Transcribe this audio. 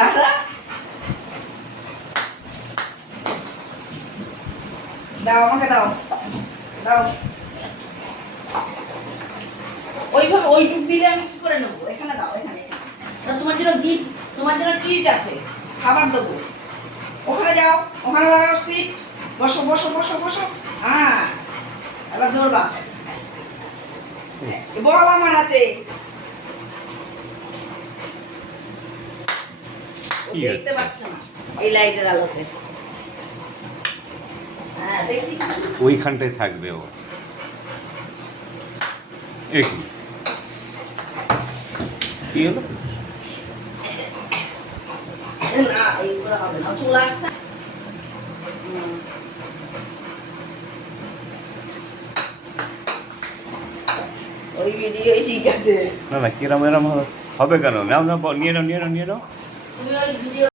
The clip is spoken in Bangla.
দাঁড়া, দাও আমাকে দাও, দাও। ওইভাবে ওই টুক দিলে আমি কি করে নেবো? এখানে দাও, এখানে। তোমার জন্য গিফট, তোমার জন্য ট্রিট আছে, খাবার দেবো। ওখানে যাও, ওখানে দাঁড়াও, সিট, বসো বসো বসো বসো। হ্যাঁ, এবার ধরবা, বল আমার হাতে। দেখতে পাচ্ছে না এই লাইটের আলোতে। হ্যাঁ, দেখি ওইখানটায় থাকবে ও। কি হলো? না, এইগুলো হবে না, চলে আসছে। ওই ভিডিওই ঠিক আছে। না না, কিরম এরম হবে কেন? নাও নাও, নিয়ে নাও নিয়ে নাও নিয়ে নাও। তুমি ওই ভিডিও